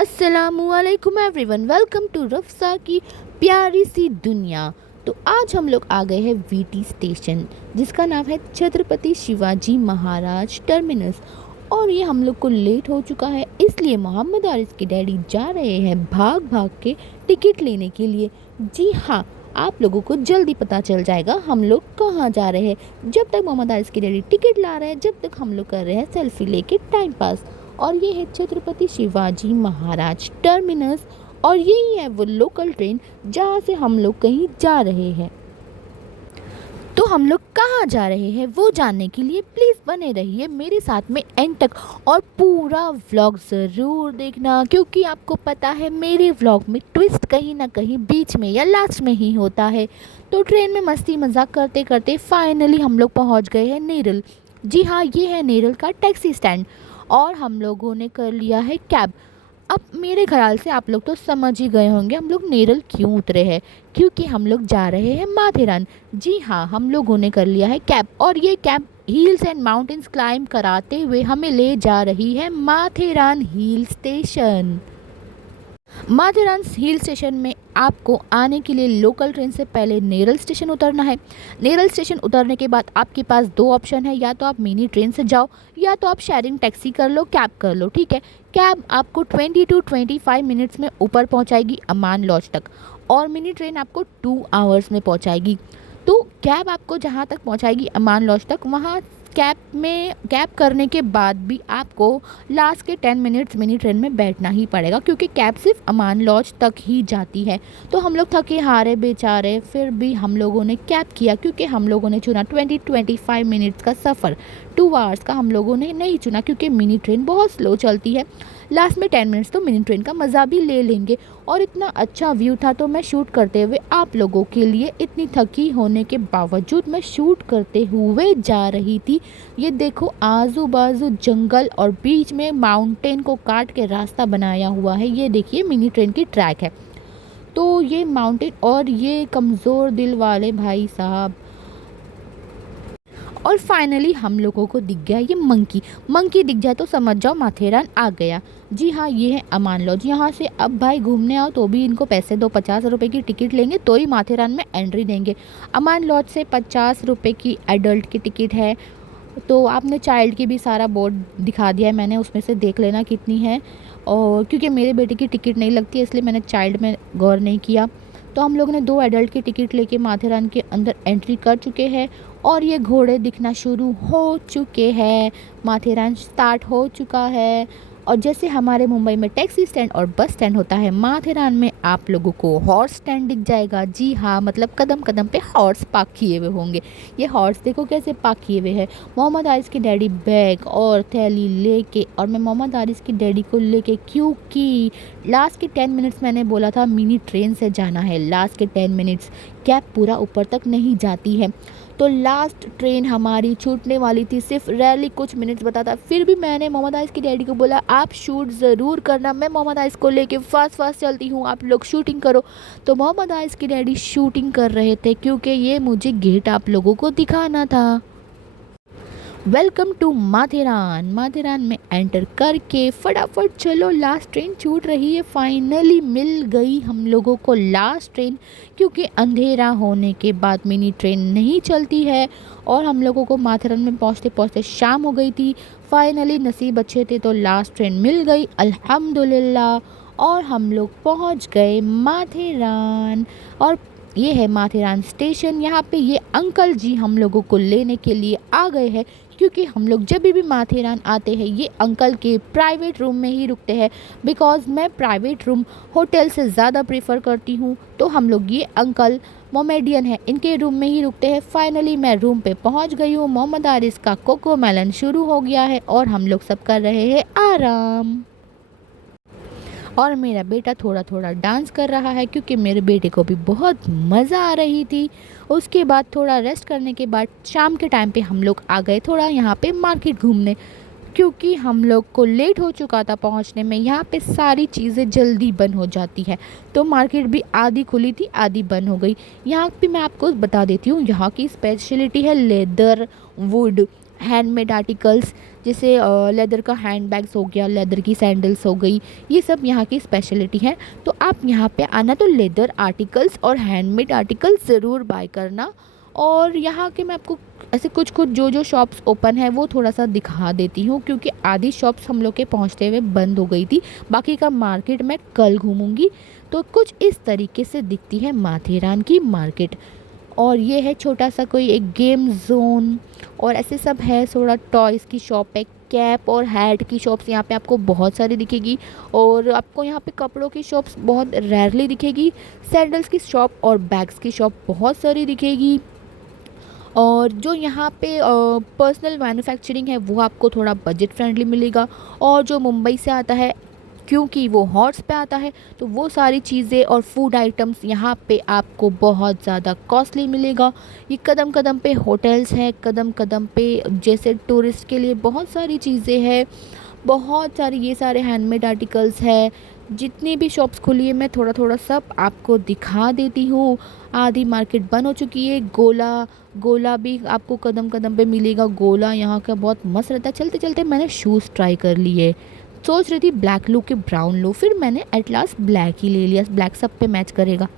अस्सलामुअलैकुम everyone, welcome to रफ्सा की प्यारी सी दुनिया। तो आज हम लोग आ गए हैं वीटी स्टेशन, जिसका नाम है छत्रपति शिवाजी महाराज टर्मिनस। और ये हम लोग को लेट हो चुका है, इसलिए मोहम्मद आरिस के डैडी जा रहे हैं भाग भाग के टिकट लेने के लिए। जी हाँ, आप लोगों को जल्दी पता चल जाएगा हम लोग कहाँ जा रहे हैं। जब तक मोहम्मद आरिस के डैडी टिकट ला रहे हैं, जब तक हम लोग कर रहे हैं सेल्फी लेके टाइम पास। और ये है छत्रपति शिवाजी महाराज टर्मिनस, और यही है वो लोकल ट्रेन जहाँ से हम लोग कहीं जा रहे हैं। तो हम लोग कहाँ जा रहे हैं वो जानने के लिए प्लीज़ बने रहिए मेरे साथ में एंड तक, और पूरा व्लॉग ज़रूर देखना, क्योंकि आपको पता है मेरे व्लॉग में ट्विस्ट कहीं ना कहीं बीच में या लास्ट में ही होता है। तो ट्रेन में मस्ती मजाक करते करते फाइनली हम लोग पहुँच गए हैं नेरल। जी हाँ, ये है नेरल का टैक्सी स्टैंड, और हम लोगों ने कर लिया है कैब। अब मेरे ख्याल से आप लोग तो समझ ही गए होंगे हम लोग नेरल क्यों उतरे हैं, क्योंकि हम लोग जा रहे हैं माथेरान। जी हाँ, हम लोगों ने कर लिया है कैब, और ये cab hills and mountains climb कराते हुए हमें ले जा रही है Matheran hill station. Matheran hill station में आपको आने के लिए लोकल ट्रेन से पहले नेरल स्टेशन उतरना है। नेरल स्टेशन उतरने के बाद आपके पास दो ऑप्शन है, या तो आप मिनी ट्रेन से जाओ या तो आप शेयरिंग टैक्सी कर लो, कैब कर लो। ठीक है, कैब आपको 20 to 25 मिनट्स में ऊपर पहुंचाएगी अमान लॉज तक, और मिनी ट्रेन आपको 2 आवर्स में पहुंचाएगी। तो कैब आपको जहां तक पहुंचाएगी अमान लॉज तक, वहां कैब करने के बाद भी आपको लास्ट के 10 मिनट्स मिनी ट्रेन में बैठना ही पड़ेगा, क्योंकि कैब सिर्फ अमान लॉज तक ही जाती है। तो हम लोग थके हारे बेचारे, फिर भी हम लोगों ने कैब किया, क्योंकि हम लोगों ने चुना 20-25 मिनट्स का सफ़र। 2 आवर्स का हम लोगों ने नहीं चुना, क्योंकि मिनी ट्रेन बहुत स्लो चलती है। लास्ट में 10 मिनट्स तो मिनी ट्रेन का मज़ा भी ले लेंगे। और इतना अच्छा व्यू था, तो मैं शूट करते हुए आप लोगों के लिए, इतनी थकी होने के बावजूद मैं शूट करते हुए जा रही थी। ये देखो, आजू बाजू जंगल और बीच में माउंटेन को काट के रास्ता बनाया हुआ है। ये देखिए मिनी ट्रेन की ट्रैक है। तो ये माउंटेन और ये कमज़ोर दिल वाले भाई साहब। और फाइनली हम लोगों को दिख गया ये मंकी दिख जाए तो समझ जाओ माथेरान आ गया। जी हाँ, ये है अमान लॉज। यहाँ से अब भाई घूमने आओ तो भी इनको पैसे दो, 50 रुपये की टिकट लेंगे तो ही माथेरान में एंट्री देंगे। अमान लॉज से 50 रुपये की एडल्ट की टिकट है। तो आपने चाइल्ड की भी सारा बोर्ड दिखा दिया है मैंने, उसमें से देख लेना कितनी है। और क्योंकि मेरे बेटे की टिकट नहीं लगती है, इसलिए मैंने चाइल्ड में गौर नहीं किया। तो हम लोगों ने 2 एडल्ट की टिकट लेके माथेरान के अंदर एंट्री कर चुके हैं, और ये घोड़े दिखना शुरू हो चुके हैं। माथेरान स्टार्ट हो चुका है। और जैसे हमारे मुंबई में टैक्सी स्टैंड और बस स्टैंड होता है, माथेरान में आप लोगों को हॉर्स स्टैंड दिख जाएगा। जी हाँ, मतलब कदम कदम पे हॉर्स पार्क किए हुए होंगे। ये हॉर्स देखो कैसे पार्क किए हुए हैं। मोहम्मद आरिस के डैडी बैग और थैली लेके, और मैं मोहम्मद आरिस के डैडी को लेके, क्योंकि लास्ट के 10 मिनट्स मैंने बोला था मिनी ट्रेन से जाना है। लास्ट के 10 मिनट्स कैब पूरा ऊपर तक नहीं जाती है। तो लास्ट ट्रेन हमारी छूटने वाली थी, सिर्फ रैली कुछ मिनट्स बताता। फिर भी मैंने मोहम्मद आइस के डैडी को बोला आप शूट ज़रूर करना, मैं मोहम्मद आइस को लेके फास्ट चलती हूँ, आप लोग शूटिंग करो। तो मोहम्मद आइस के डैडी शूटिंग कर रहे थे, क्योंकि ये मुझे गेट आप लोगों को दिखाना था। वेलकम टू माथेरान में एंटर करके फटाफट चलो, लास्ट ट्रेन छूट रही है। फाइनली मिल गई हम लोगों को लास्ट ट्रेन, क्योंकि अंधेरा होने के बाद मिनी ट्रेन नहीं चलती है। और हम लोगों को माथेरान में पहुंचते पहुंचते शाम हो गई थी। फाइनली नसीब अच्छे थे तो लास्ट ट्रेन मिल गई, अल्हम्दुलिल्लाह। और हम लोग पहुंच गए माथेरान। और ये है माथेरान स्टेशन। यहाँ पे ये अंकल जी हम लोगों को लेने के लिए आ गए हैं, क्योंकि हम लोग जब भी माथेरान आते हैं ये अंकल के प्राइवेट रूम में ही रुकते हैं। बिकॉज़ मैं प्राइवेट रूम होटल से ज़्यादा प्रेफर करती हूँ। तो हम लोग ये अंकल मोमेडियन है, इनके रूम में ही रुकते हैं। फाइनली मैं रूम पे पहुँच गई हूँ। मोहम्मद आरिस का कोको मेलन शुरू हो गया है, और हम लोग सब कर रहे हैं आराम। और मेरा बेटा थोड़ा थोड़ा डांस कर रहा है, क्योंकि मेरे बेटे को भी बहुत मज़ा आ रही थी। उसके बाद थोड़ा रेस्ट करने के बाद शाम के टाइम पे हम लोग आ गए थोड़ा यहाँ पे मार्केट घूमने, क्योंकि हम लोग को लेट हो चुका था पहुँचने में। यहाँ पे सारी चीज़ें जल्दी बंद हो जाती है, तो मार्केट भी आधी खुली थी आधी बंद हो गई। यहाँ पे मैं आपको बता देती हूँ, यहाँ की स्पेशलिटी है लेदर, वुड हैंडमेड आर्टिकल्स, जैसे लेदर का हैंड बैग्स हो गया, लेदर की सैंडल्स हो गई, ये सब यहाँ की स्पेशलिटी है। तो आप यहाँ पे आना तो लेदर आर्टिकल्स और हैंडमेड आर्टिकल्स ज़रूर बाय करना। और यहाँ के मैं आपको ऐसे कुछ कुछ जो शॉप्स ओपन है वो थोड़ा सा दिखा देती हूँ, क्योंकि आधी शॉप्स हम लोग के पहुँचते हुए बंद हो गई थी। बाकी का मार्केट मैं कल घूमूंगी। तो कुछ इस तरीके से दिखती है माथेरान की मार्केट। और ये है छोटा सा कोई एक गेम जोन, और ऐसे सब है। थोड़ा टॉयज़ की शॉप है, कैप और हैट की शॉप्स यहाँ पे आपको बहुत सारी दिखेगी। और आपको यहाँ पे कपड़ों की शॉप्स बहुत रेयरली दिखेगी। सैंडल्स की शॉप और बैग्स की शॉप बहुत सारी दिखेगी। और जो यहाँ पे पर्सनल मैन्युफैक्चरिंग है वो आपको थोड़ा बजट फ्रेंडली मिलेगा। और जो मुंबई से आता है, क्योंकि वो हॉर्स पे आता है, तो वो सारी चीज़ें और फूड आइटम्स यहाँ पे आपको बहुत ज़्यादा कॉस्टली मिलेगा। ये कदम कदम पे होटल्स हैं, कदम कदम पे जैसे टूरिस्ट के लिए बहुत सारी चीज़ें हैं, बहुत सारी ये सारे हैंडमेड आर्टिकल्स है। जितनी भी शॉप्स खुली है मैं थोड़ा थोड़ा सब आपको दिखा देती हूँ। आधी मार्केट बंद हो चुकी है। गोला गोला भी आपको कदम कदम पे मिलेगा। गोला यहाँ का बहुत मस्त रहता है। चलते चलते मैंने शूज़ ट्राई कर लिए। सोच रही थी ब्लैक लूँ कि ब्राउन लूँ, फिर मैंने एट लास्ट ब्लैक ही ले लिया। ब्लैक सब पे मैच करेगा।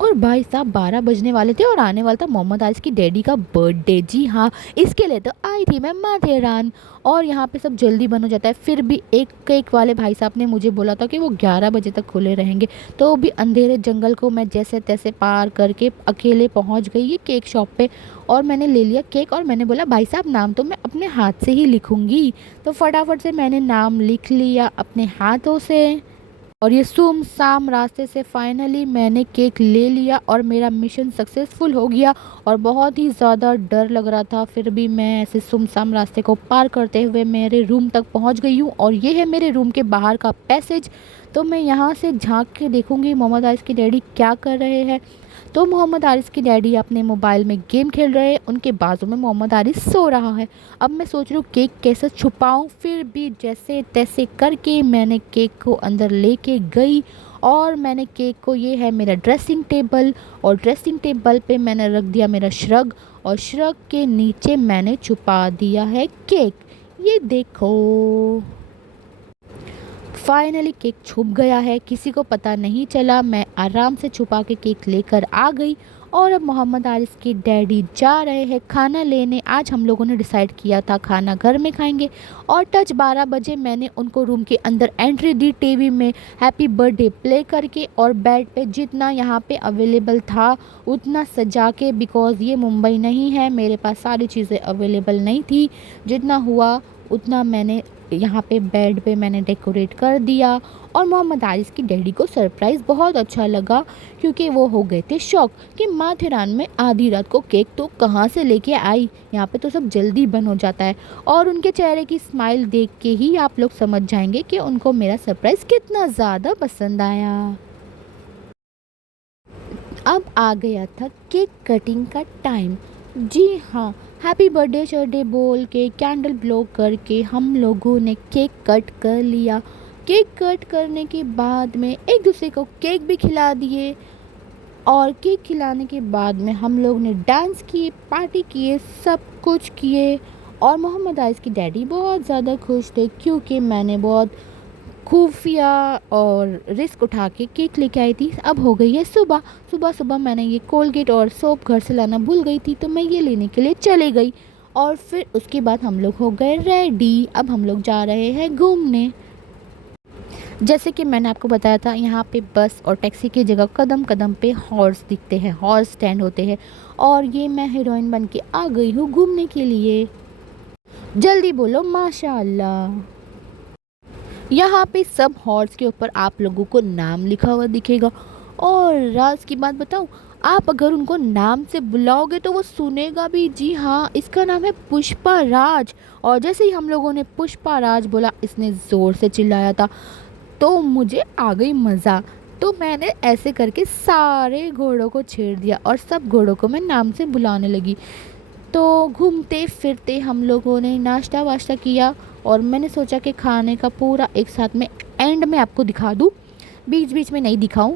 और भाई साहब 12 बजने वाले थे और आने वाला था मोहम्मद आरिस की डैडी का बर्थडे। जी हाँ, इसके लिए तो आई थी मैं माथेरान। और यहाँ पे सब जल्दी बन हो जाता है। फिर भी एक केक वाले भाई साहब ने मुझे बोला था कि वो 11 बजे तक खुले रहेंगे। तो भी अंधेरे जंगल को मैं जैसे तैसे पार करके अकेले पहुँच गई ये केक शॉप पे। और मैंने ले लिया केक और मैंने बोला भाई साहब नाम तो मैं अपने हाथ से ही लिखूँगी। तो फटाफट से मैंने नाम लिख लिया अपने हाथों से। और ये सुमसाम रास्ते से फाइनली मैंने केक ले लिया और मेरा मिशन सक्सेसफुल हो गया। और बहुत ही ज़्यादा डर लग रहा था, फिर भी मैं ऐसे सुमसाम रास्ते को पार करते हुए मेरे रूम तक पहुंच गई हूँ। और ये है मेरे रूम के बाहर का पैसेज। तो मैं यहाँ से झांक के देखूँगी मोहम्मद आरिस की डैडी क्या कर रहे हैं। तो मोहम्मद आरिस की डैडी अपने मोबाइल में गेम खेल रहे हैं, उनके बाजू में मोहम्मद आरिस सो रहा है। अब मैं सोच रही हूँ केक कैसे छुपाऊँ। फिर भी जैसे तैसे करके मैंने केक को अंदर लेके गई। और मैंने केक को, ये है मेरा ड्रेसिंग टेबल, और ड्रेसिंग टेबल पे मैंने रख दिया मेरा श्रग, और श्रग के नीचे मैंने छुपा दिया है केक। ये देखो फाइनली केक छुप गया है, किसी को पता नहीं चला। मैं आराम से छुपा के केक लेकर आ गई। और अब मोहम्मद आरिस के डैडी जा रहे हैं खाना लेने। आज हम लोगों ने डिसाइड किया था खाना घर में खाएंगे। और टच 12 बजे मैंने उनको रूम के अंदर एंट्री दी, टीवी में हैप्पी बर्थडे प्ले करके, और बेड पे जितना यहाँ पे अवेलेबल था उतना सजा के, बिकॉज़ ये मुंबई नहीं है, मेरे पास सारी चीज़ें अवेलेबल नहीं थी। जितना हुआ उतना मैंने यहाँ पे बेड पे मैंने डेकोरेट कर दिया। और मोहम्मद आरिस की डैडी को सरप्राइज़ बहुत अच्छा लगा, क्योंकि वो हो गए थे शॉक कि माथेरान में आधी रात को केक तो कहाँ से लेके आई, यहाँ पे तो सब जल्दी बन हो जाता है। और उनके चेहरे की स्माइल देख के ही आप लोग समझ जाएंगे कि उनको मेरा सरप्राइज़ कितना ज़्यादा पसंद आया। अब आ गया था केक कटिंग का टाइम। जी हाँ, हैप्पी बर्थडे शर्डे बोल के कैंडल ब्लो करके हम लोगों ने केक कट कर लिया। केक कट करने के बाद में एक दूसरे को केक भी खिला दिए। और केक खिलाने के बाद में हम लोग ने डांस किए, पार्टी किए, सब कुछ किए। और मोहम्मद आइस की डैडी बहुत ज़्यादा खुश थे, क्योंकि मैंने बहुत खुफिया और रिस्क उठा के केक लेके आई थी। अब हो गई है सुबह। सुबह सुबह मैंने ये कोलगेट और सोप घर से लाना भूल गई थी, तो मैं ये लेने के लिए चले गई। और फिर उसके बाद हम लोग हो गए रेडी। अब हम लोग जा रहे हैं घूमने। जैसे कि मैंने आपको बताया था, यहाँ पे बस और टैक्सी की जगह कदम कदम पे हॉर्स दिखते हैं, हॉर्स स्टैंड होते हैं। और ये मैं हीरोइन बन के आ गई हूँ घूमने के लिए। जल्दी बोलो माशाल्लाह। यहाँ पे सब हॉर्स के ऊपर आप लोगों को नाम लिखा हुआ दिखेगा। और राज की बात बताऊँ, आप अगर उनको नाम से बुलाओगे तो वो सुनेगा भी। जी हाँ, इसका नाम है पुष्पा राज। और जैसे ही हम लोगों ने पुष्पा राज बोला, इसने ज़ोर से चिल्लाया था, तो मुझे आ गई मज़ा। तो मैंने ऐसे करके सारे घोड़ों को छेड़ दिया और सब घोड़ों को मैं नाम से बुलाने लगी। तो घूमते फिरते हम लोगों ने नाश्ता वाश्ता किया। और मैंने सोचा कि खाने का पूरा एक साथ में एंड में आपको दिखा दूँ, बीच बीच में नहीं दिखाऊं,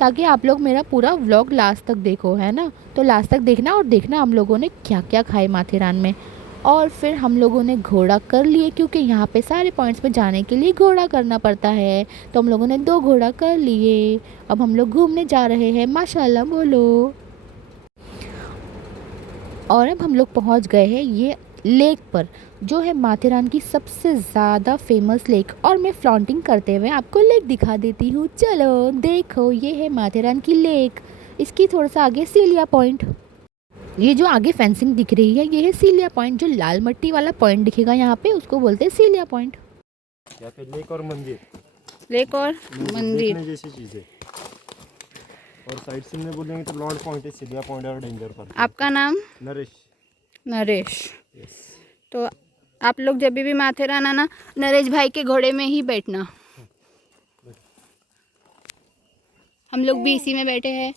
ताकि आप लोग मेरा पूरा व्लॉग लास्ट तक देखो, है ना। तो लास्ट तक देखना और देखना हम लोगों ने क्या क्या खाए माथेरान में। और फिर हम लोगों ने घोड़ा कर लिए, क्योंकि यहाँ पे सारे पॉइंट्स पे जाने के लिए घोड़ा करना पड़ता है। तो हम लोगों ने 2 घोड़ा कर लिए। अब हम लोग घूमने जा रहे हैं, माशाल्लाह बोलो। और अब हम लोग पहुँच गए हैं ये लेक पर, जो है माथेरान की सबसे ज़्यादा फेमस लेक। और मैं फ्लॉन्टिंग करते हुए आपको लेक दिखा देती हूँ। चलो देखो, ये है माथेरान की लेक। इसकी थोड़ा सा आगे सीलिया पॉइंट। ये जो आगे फेंसिंग दिख रही है, ये है सीलिया पॉइंट। जो लाल मट्टी वाला पॉइंट दिखेगा यहाँ पे, उसको बोलते हैं सीलिया पॉइंट। या फिर लेक और मंदिर। लेक और मंदिर देखने जैसी चीजें। और साइड सीन में बोलेंगे तो लॉर्ड पॉइंट है, सीलिया पॉइंट और डेंजर पॉइंट। आपका नाम? नरेश। नरेश। यस। तो आप लोग जब भी माथेरान आना, नरेश भाई के घोड़े में ही बैठना। हम लोग भी इसी में बैठे हैं।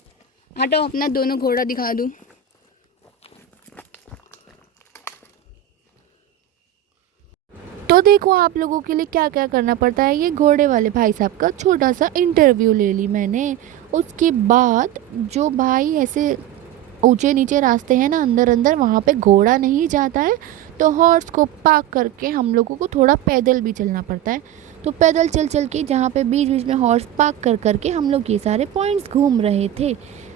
हटो, अपना दोनों घोड़ा दिखा दूँ। तो देखो, आप लोगों के लिए क्या क्या करना पड़ता है। ये घोड़े वाले भाई साहब का छोटा सा इंटरव्यू ले ली मैंने। उसके बाद जो भाई ऐसे ऊंचे नीचे रास्ते हैं ना, अंदर अंदर, वहाँ पे घोड़ा नहीं जाता है, तो हॉर्स को पार्क करके हम लोगों को थोड़ा पैदल भी चलना पड़ता है। तो पैदल चल चल के जहाँ पे बीच बीच में हॉर्स पार्क कर करके हम लोग ये सारे पॉइंट्स घूम रहे थे।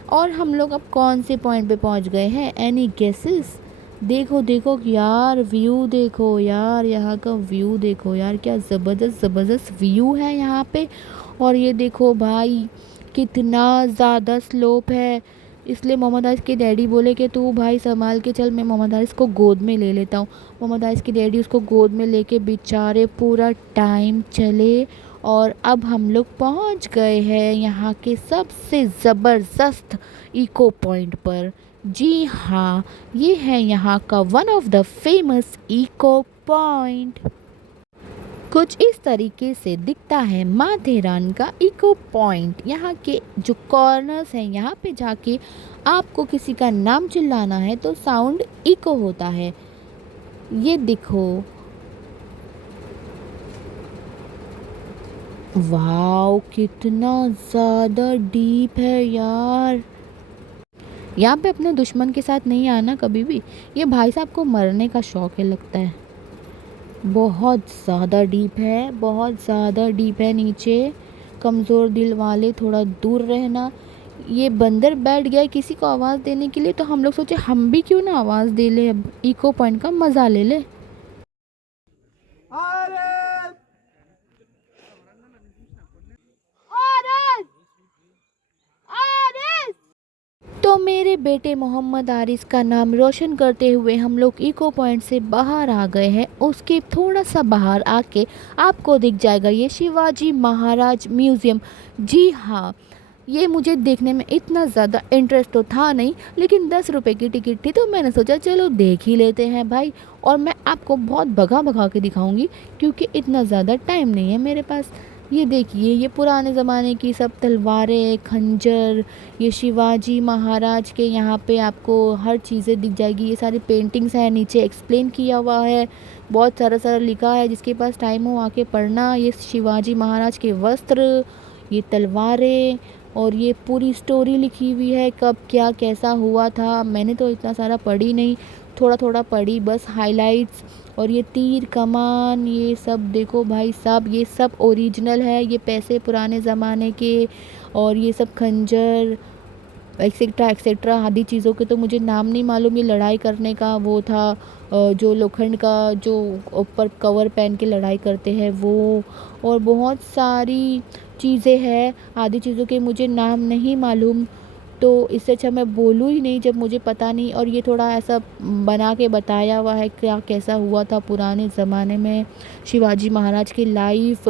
और हम लोग अब कौन से पॉइंट पे पहुँच गए हैं, एनी गेसेस? देखो देखो यार, व्यू देखो यार, यहाँ का व्यू देखो यार, क्या ज़बरदस्त ज़बरदस्त व्यू है यहाँ पे। और ये देखो भाई, कितना ज़्यादा स्लोप है। इसलिए मोहम्मद आरिस के डैडी बोले कि तू भाई संभाल के चल, मैं मोहम्मद आरिस को गोद में ले लेता हूँ। मोहम्मद आरिस के डैडी उसको गोद में लेके बेचारे पूरा टाइम चले। और अब हम लोग पहुँच गए हैं यहाँ के सबसे ज़बरदस्त इको पॉइंट पर। जी हाँ, ये है यहाँ का one of the famous echo point. कुछ इस तरीके से दिखता है माथेरान का इको पॉइंट। यहाँ के जो कॉर्नर्स हैं, यहाँ पे जाके आपको किसी का नाम चिल्लाना है तो साउंड इको होता है। ये देखो, वाओ, कितना ज़्यादा डीप है यार। यहाँ पे अपने दुश्मन के साथ नहीं आना कभी भी। ये भाई साहब को मरने का शौक है लगता है। बहुत ज़्यादा डीप है, बहुत ज़्यादा डीप है नीचे। कमज़ोर दिल वाले थोड़ा दूर रहना। ये बंदर बैठ गया है किसी को आवाज़ देने के लिए, तो हम लोग सोचे हम भी क्यों ना आवाज़ दे ले, इको पॉइंट का मज़ा ले ले। तो मेरे बेटे मोहम्मद आरिस का नाम रोशन करते हुए हम लोग इको पॉइंट से बाहर आ गए हैं। उसके थोड़ा सा बाहर आके आपको दिख जाएगा ये शिवाजी महाराज म्यूज़ियम। जी हाँ, ये मुझे देखने में इतना ज़्यादा इंटरेस्ट तो था नहीं, लेकिन 10 रुपए की टिकट थी, तो मैंने सोचा चलो देख ही लेते हैं भाई। और मैं आपको बहुत भगा भगा के दिखाऊंगी, क्योंकि इतना ज़्यादा टाइम नहीं है मेरे पास। ये देखिए, ये पुराने ज़माने की सब तलवारें, खंजर, ये शिवाजी महाराज के यहाँ पे आपको हर चीज़ें दिख जाएगी। ये सारी पेंटिंग्स हैं, नीचे एक्सप्लेन किया हुआ है, बहुत सारा सारा लिखा है। जिसके पास टाइम हो आके पढ़ना। ये शिवाजी महाराज के वस्त्र, ये तलवारें, और ये पूरी स्टोरी लिखी हुई है, कब क्या कैसा हुआ था। मैंने तो इतना सारा पढ़ी नहीं, थोड़ा थोड़ा पढ़ी बस, हाइलाइट्स। और ये तीर कमान, ये सब देखो भाई साहब, ये सब ओरिजिनल है। ये पैसे पुराने ज़माने के, और ये सब खंजर एक्सेट्रा एक्सेट्रा आदि चीज़ों के तो मुझे नाम नहीं मालूम। ये लड़ाई करने का वो था, जो लोखंड का जो ऊपर कवर पहन के लड़ाई करते हैं वो। और बहुत सारी चीज़ें हैं, आदि चीज़ों के मुझे नाम नहीं मालूम, तो इससे अच्छा मैं बोलूँ ही नहीं जब मुझे पता नहीं। और ये थोड़ा ऐसा बना के बताया हुआ है क्या कैसा हुआ था पुराने ज़माने में। शिवाजी महाराज की लाइफ,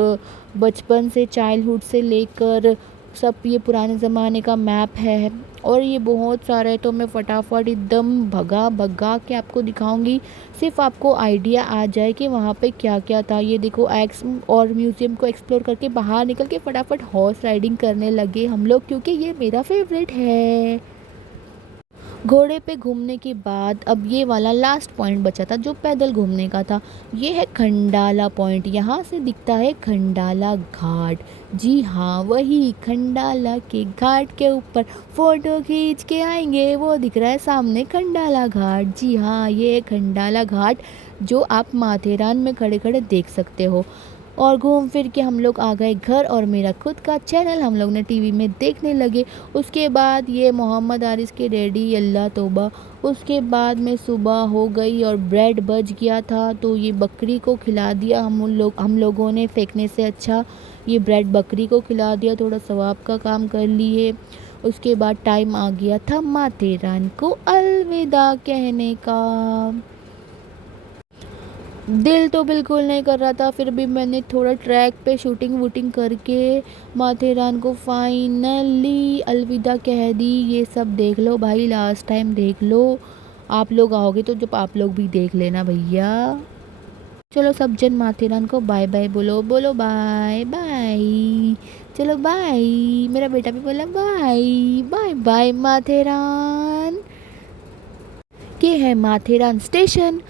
बचपन से, चाइल्डहुड से लेकर सब, ये पुराने ज़माने का मैप है। और ये बहुत सारा है, तो मैं फटाफट एकदम भगा भगा के आपको दिखाऊंगी, सिर्फ आपको आइडिया आ जाए कि वहाँ पे क्या क्या था। ये देखो, एक्स और म्यूज़ियम को एक्सप्लोर करके बाहर निकल के फटाफट हॉर्स राइडिंग करने लगे हम लोग, क्योंकि ये मेरा फेवरेट है। घोड़े पे घूमने के बाद अब ये वाला लास्ट पॉइंट बचा था जो पैदल घूमने का था। ये है खंडाला पॉइंट। यहाँ से दिखता है खंडाला घाट। जी हाँ, वही खंडाला के घाट के ऊपर फ़ोटो खींच के आएंगे, वो दिख रहा है सामने खंडाला घाट। जी हाँ, ये है खंडाला घाट जो आप माथेरान में खड़े खड़े देख सकते हो। और घूम फिर के हम लोग आ गए घर और मेरा खुद का चैनल हम लोग ने टीवी में देखने लगे। उसके बाद ये मोहम्मद आरिस के डैडी, अल्लाह तौबा। उसके बाद में सुबह हो गई और ब्रेड बच गया था तो ये बकरी को खिला दिया हम लोगों ने। फेंकने से अच्छा ये ब्रेड बकरी को खिला दिया, थोड़ा सवाब का काम कर लिए। उसके बाद टाइम आ गया था माथेरान को अलविदा कहने का। दिल तो बिल्कुल नहीं कर रहा था, फिर भी मैंने थोड़ा ट्रैक पे शूटिंग वूटिंग करके माथेरान को फाइनली अलविदा कह दी। ये सब देख लो भाई, लास्ट टाइम देख लो। आप लोग आओगे तो जब आप लोग भी देख लेना भैया। चलो सब जन माथेरान को बाय बाय बोलो, बोलो बाय बाय। चलो बाय, मेरा बेटा भी बोला बाय बाय बाय। माथेरान के है माथेरान स्टेशन।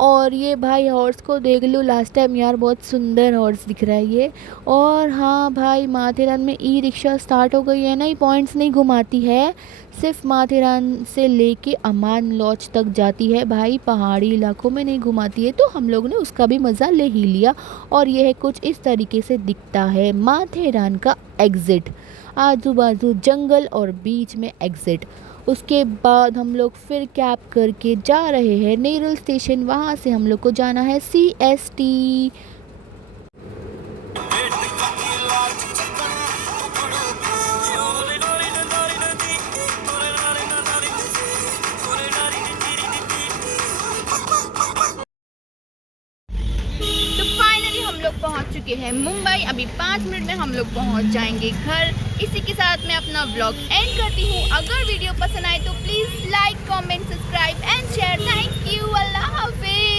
और ये भाई हॉर्स को देख लो, लास्ट टाइम यार बहुत सुंदर हॉर्स दिख रहा है ये। और हाँ भाई, माथेरान में ई रिक्शा स्टार्ट हो गई है ना, ये पॉइंट्स नहीं घुमाती है, सिर्फ माथेरान से लेके अमान लॉज तक जाती है भाई, पहाड़ी इलाकों में नहीं घुमाती है। तो हम लोग ने उसका भी मज़ा ले ही लिया। और यह कुछ इस तरीके से दिखता है माथेरान का एग्ज़िट, आजू बाजू जंगल और बीच में एग्ज़िट। उसके बाद हम लोग फिर कैब करके जा रहे हैं नेरल स्टेशन। वहाँ से हम लोग को जाना है CST। तो फाइनली हम लोग पहुंच चुके हैं मुंबई। अभी 5 मिनट में हम लोग पहुंच जाएंगे घर। इसी के साथ मैं अपना व्लॉग एंड करती हूँ। अगर वीडियो पसंद आए तो please like, comment, subscribe and share. Thank you. Allah Hafiz.